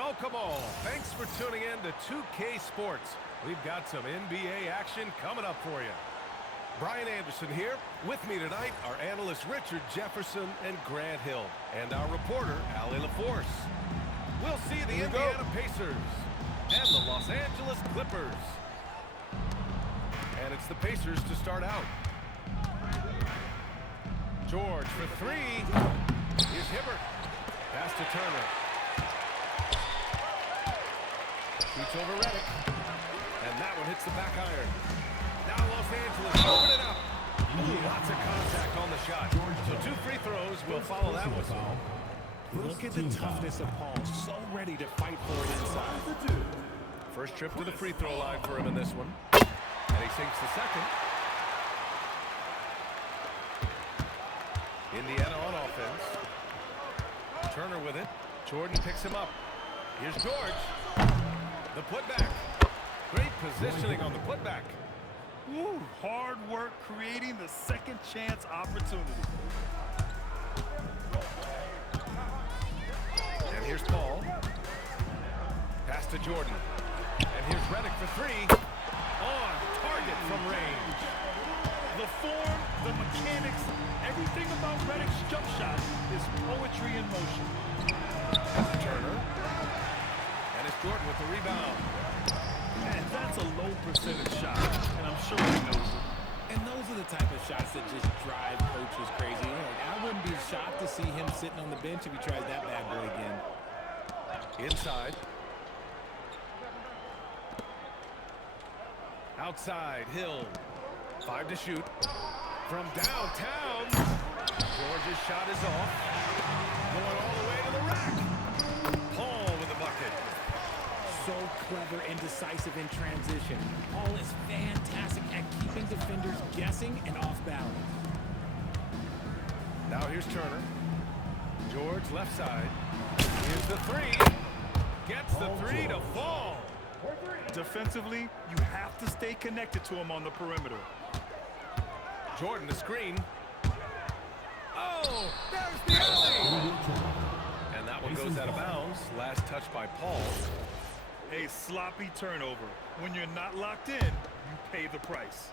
welcome all. Thanks for tuning in to 2K Sports. We've got some NBA action coming up for you. Brian Anderson here. With me tonight are analysts Richard Jefferson and Grant Hill, and our reporter, Allie LaForce. We'll see the Indiana Pacers and the Los Angeles Clippers. And it's the Pacers to start out. George for three. Here's Hibbert. Pass to Turner. Shoots over Redick. And that one hits the back iron. Now Los Angeles open it up. Ooh, lots of contact on the shot. So 2 free throws will follow that whistle. Look at the toughness of Paul. So ready to fight for it inside. First trip to the free throw line for him in this one. And he sinks the second. Indiana on offense. Turner with it. Jordan picks him up. Here's George. The putback. Great positioning on the putback. Woo, hard work creating the second chance opportunity. And here's Paul. Pass to Jordan. And here's Redick for three. On target from range. The form, the mechanics, everything about Redick's jump shot is poetry in motion. Pass to Turner. And it's Jordan with the rebound. And that's a low percentage shot, and I'm sure he knows it. And those are the type of shots that just drive coaches crazy. You know, like, I wouldn't be shocked to see him sitting on the bench if he tries that bad boy again. Inside. Outside, Hill. 5 to shoot. From downtown. George's shot is off. Going all the way to the rack. Paul with the bucket. So clever and decisive in transition. Paul is fantastic at keeping defenders guessing and off balance. Now here's Turner. George left side. Here's the three. Gets the three to fall. Defensively, you have to stay connected to him on the perimeter. Jordan the screen. Oh, there's the alley. And that one goes out of bounds. Last touch by Paul. A sloppy turnover. When you're not locked in, you pay the price.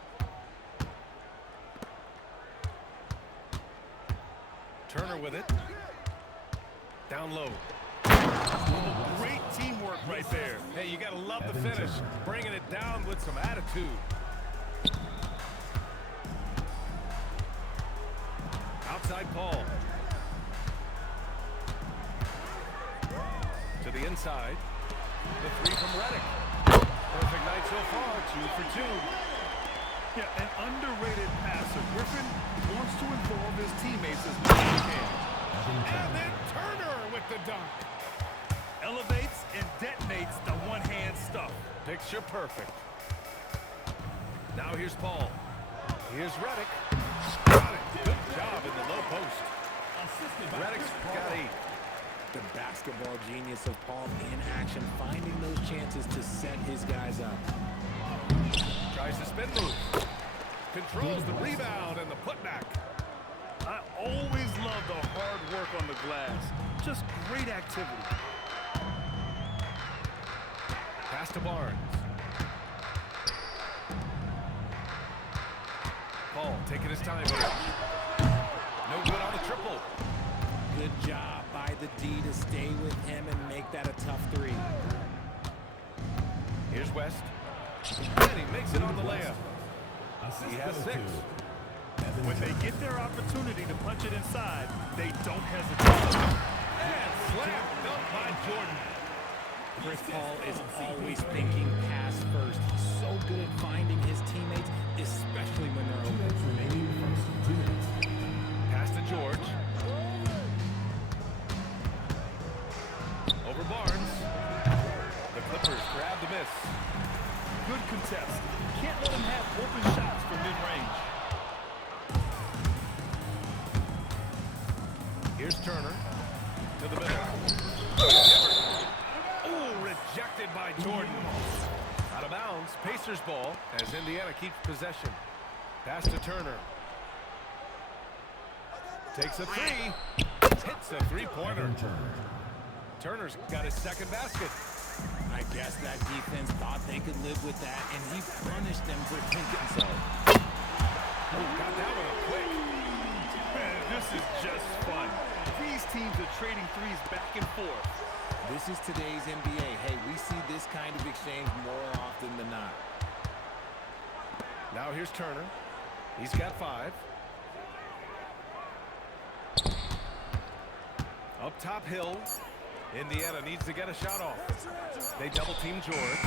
Turner with it. Down low. Great teamwork right there. Hey, you got to love the finish. Bringing it down with some attitude. Outside Paul. To the inside. The three from Redick. Perfect night so far, 2 for 2. Yeah, an underrated passer. Griffin wants to involve his teammates as much as he can. And then Turner with the dunk. Elevates and detonates the one-hand stuff. Picture perfect. Now here's Paul. Here's Redick. Got it. Good job in the low post. Redick's got 8. The basketball genius of Paul in action, finding those chances to set his guys up. Tries the spin move. Controls the rebound and the putback. I always love the hard work on the glass. Just great activity. Pass to Barnes. Paul taking his time here. No good on the triple. Good job by the D to stay with him and make that a tough 3. Here's West. And he makes it on the layup. He has 6. When they get their opportunity to punch it inside, they don't hesitate. And slam dunk by Jordan. Chris Paul is always thinking pass first. He's so good at finding his teammates, especially when they're open. Pass to George. Over Barnes. The Clippers grab the miss. Good contest. Can't let him have open shots from mid-range. Here's Turner. To the middle. Oh, rejected by Jordan. Out of bounds. Pacers ball as Indiana keeps possession. Pass to Turner. Takes a three. Hits a three-pointer. Turner's got his second basket. I guess that defense thought they could live with that, and he punished them for thinking so. Oh, got that one quick. Man, this is just fun. These teams are trading threes back and forth. This is today's NBA. Hey, we see this kind of exchange more often than not. Now here's Turner. He's got 5. Up top, Hill. Indiana needs to get a shot off. They double-team George.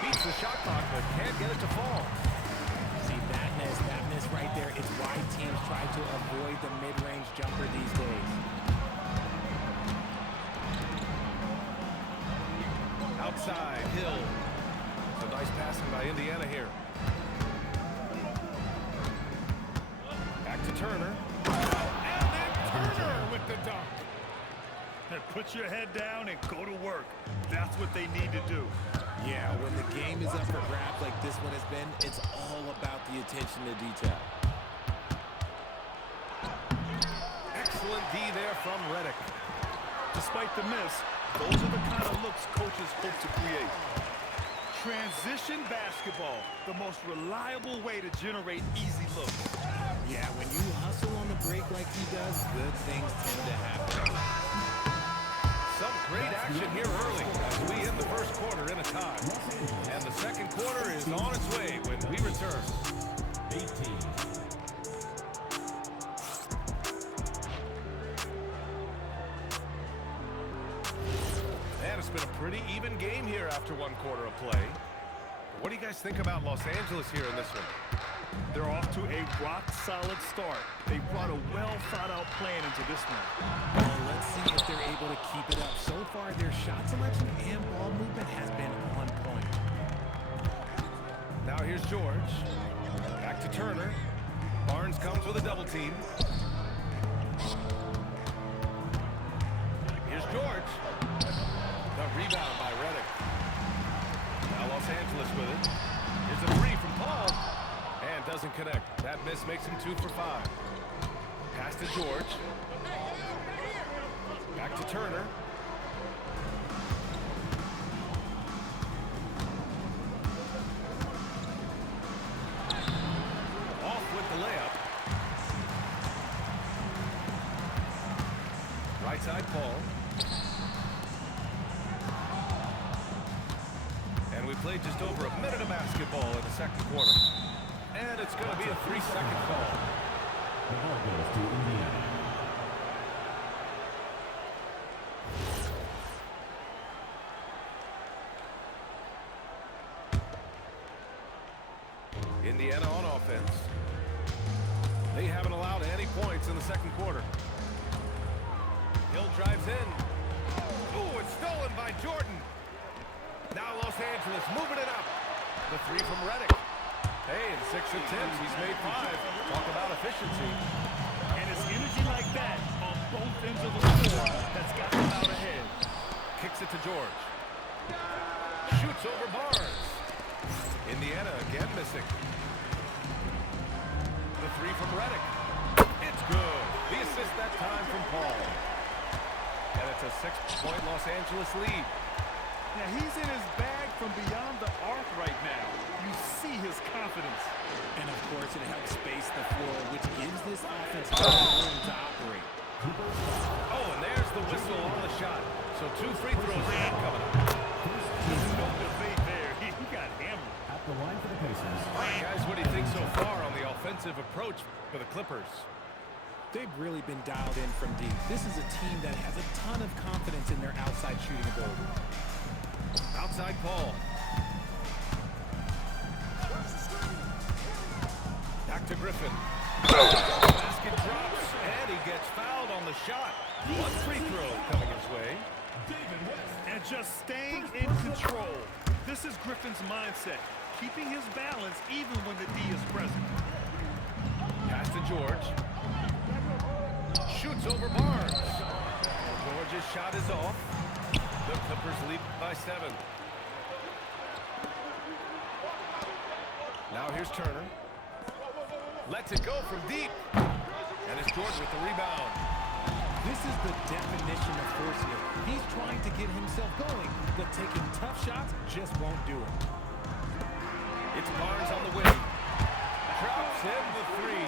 Beats the shot clock, but can't get it to fall. See, that miss right there is why teams try to avoid the mid-range jumper these days. Outside, Hill. So nice passing by Indiana here. Back to Turner. And then Turner with the dunk. And put your head down and go to work. That's what they need to do. Yeah, when the game is up for grabs like this one has been, it's all about the attention to detail. Excellent D there from Redick. Despite the miss, those are the kind of looks coaches hope to create. Transition basketball, the most reliable way to generate easy looks. Yeah, when you hustle on the break like he does, good things tend to happen. Some great action here early as we end the first quarter in a tie. And the second quarter is on its way when we return. 18. And it's been a pretty even game here after one quarter of play. But what do you guys think about Los Angeles here in this one? They're off to a rock-solid start. They brought a well-thought-out plan into this one. Well, let's see if they're able to keep it up. So far, their shot selection and ball movement has been on point. Now here's George. Back to Turner. Barnes comes with a double team. Here's George. The rebound by Redick. Now Los Angeles with it. Here's a 3 from Paul. And doesn't connect. That miss makes him 2 for 5. Pass to George. Back to Turner. Off with the layup. Right side Paul. And we played just over a minute of basketball in the second quarter. And it's going to be a 3-second call. The ball goes to Indiana. Indiana on offense. They haven't allowed any points in the second quarter. Hill drives in. Ooh, it's stolen by Jordan. Now Los Angeles moving it up. The 3 from Redick. Hey, in 6 attempts, he's made 5. Talk about efficiency. And it's energy like that on both ends of the floor that's got them out ahead. Kicks it to George. Shoots over Barnes. Indiana again missing. The 3 from Redick. It's good. The assist that time from Paul. And it's a 6-point Los Angeles lead. Now he's in his bag from beyond the arc right now. You see his confidence. And of course, it helps space the floor, which gives this offense room to operate. Oh, and there's the whistle on the shot. So 2 free throws coming up. There's no debate there. He got hammered. At the line for the Pacers. All right, guys, what do you think so far on the offensive approach for the Clippers? They've really been dialed in from deep. This is a team that has a ton of confidence in their outside shooting ability. Outside Paul. Back to Griffin. Basket drops, and he gets fouled on the shot. 1 free throw coming his way. And just staying in control. This is Griffin's mindset. Keeping his balance even when the D is present. Pass to George. Shoots over Barnes. George's shot is off. The Clippers lead by 7. Now here's Turner. Lets it go from deep. And it's George with the rebound. This is the definition of forcing it. He's trying to get himself going, but taking tough shots just won't do it. It's Barnes on the wing. Drops in the three.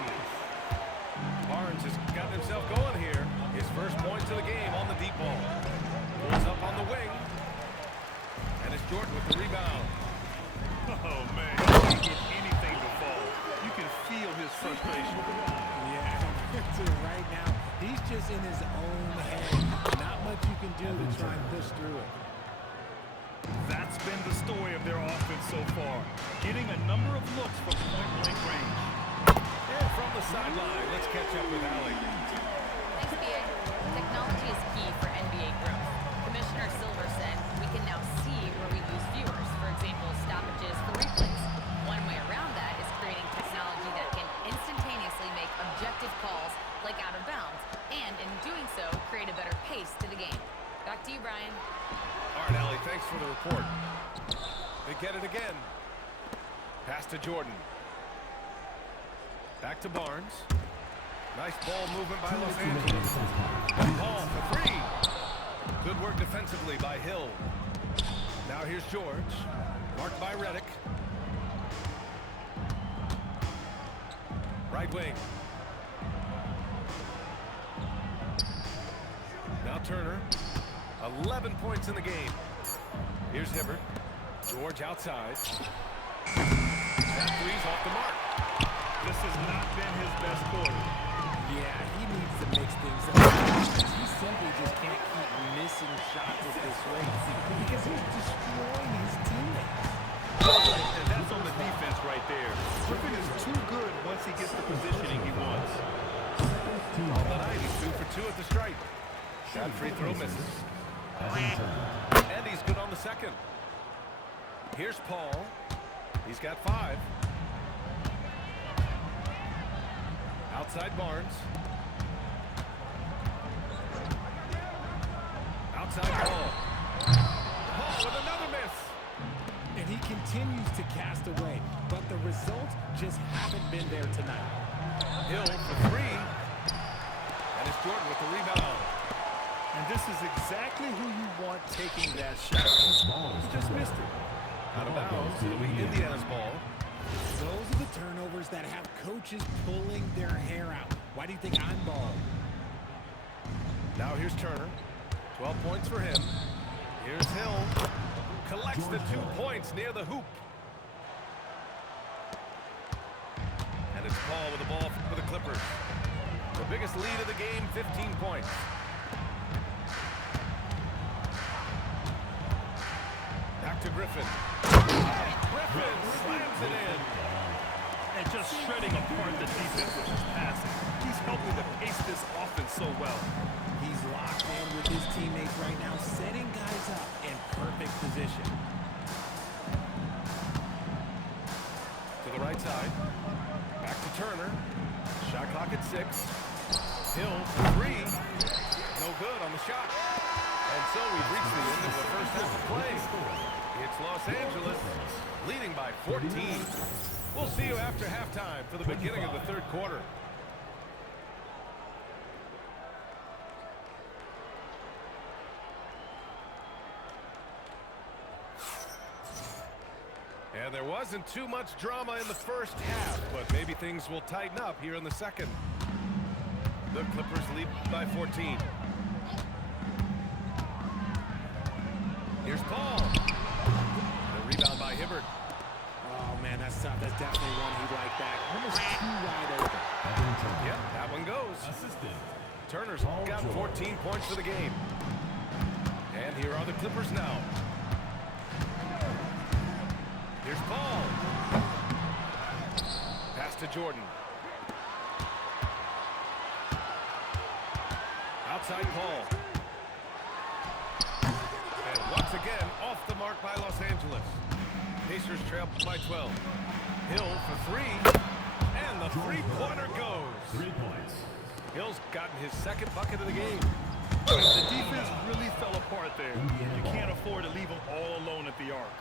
Barnes has gotten himself going here. His first points of the game on the deep ball. Pulls up on the wing. And it's Jordan with the rebound. Oh, man. He can't get anything to fall. You can feel his frustration. Yeah, right now, he's just in his own head. Not much you can do to try and push through it. That's been the story of their offense so far. Getting a number of looks from point-blank range. And from the sideline, let's catch up with Allie. Thanks, BA. Technology is key for NBA growth. Commissioner Silver said we can now see where we lose viewers, for example, stoppages for replays. One way around that is creating technology that can instantaneously make objective calls like out of bounds, and in doing so, create a better pace to the game. Back to you, Brian. All right, Allie, thanks for the report. They get it again. Pass to Jordan. Back to Barnes. Nice ball movement by Los Angeles. Ball for three. Good work defensively by Hill. Now here's George. Marked by Redick. Right wing. Now Turner. 11 points in the game. Here's Hibbert. George outside. That three's off the mark. This has not been his best quarter. Yeah, he needs to mix things up. He simply just can't keep missing shots at this rate because he's destroying his teammates. And that's on the defense right there. Griffin is too good once he gets the positioning he wants. On the night, he's 2 for 2 at the stripe. Shot free throw misses. And he's good on the second. Here's Paul. He's got 5. Outside Barnes. Outside Paul. Paul with another miss. And he continues to cast away, but the results just haven't been there tonight. Hill for 3. And it's Jordan with the rebound. And this is exactly who you want taking that shot. He just missed it. Out of bounds. It'll be Indiana's ball. Those are the turnovers that have coaches pulling their hair out. Why do you think I'm bald? Now here's Turner. 12 points for him. Here's Hill. Collects the 2 points near the hoop. And it's Paul with the ball for the Clippers. The biggest lead of the game, 15 points. Back to Griffin. Griffin slams it in. And just shredding apart the defense with his passing. He's helping to pace this offense so well. He's locked in with his teammates right now, setting guys up in perfect position. To the right side. Back to Turner. Shot clock at 6. Hill for 3. No good on the shot. And so we've reached the end of the first half of play. It's Los Angeles leading by 14. We'll see you after halftime for the beginning of the third quarter. And there wasn't too much drama in the first half, but maybe things will tighten up here in the second. The Clippers lead by 14. Here's Paul. The rebound by Hibbert. Oh, man, that's tough. That's definitely one he'd like that. Almost too wide open. Yep, that one goes. Turner's got 14 points for the game. And here are the Clippers now. Here's Paul. Pass to Jordan. Outside Paul. And once again, off the mark by Los Angeles. Pacers trail by 12. Hill for 3. And the three-pointer goes. 3 points. Hill's gotten his second bucket of the game. The defense really fell apart there. You can't afford to leave them all alone at the arc.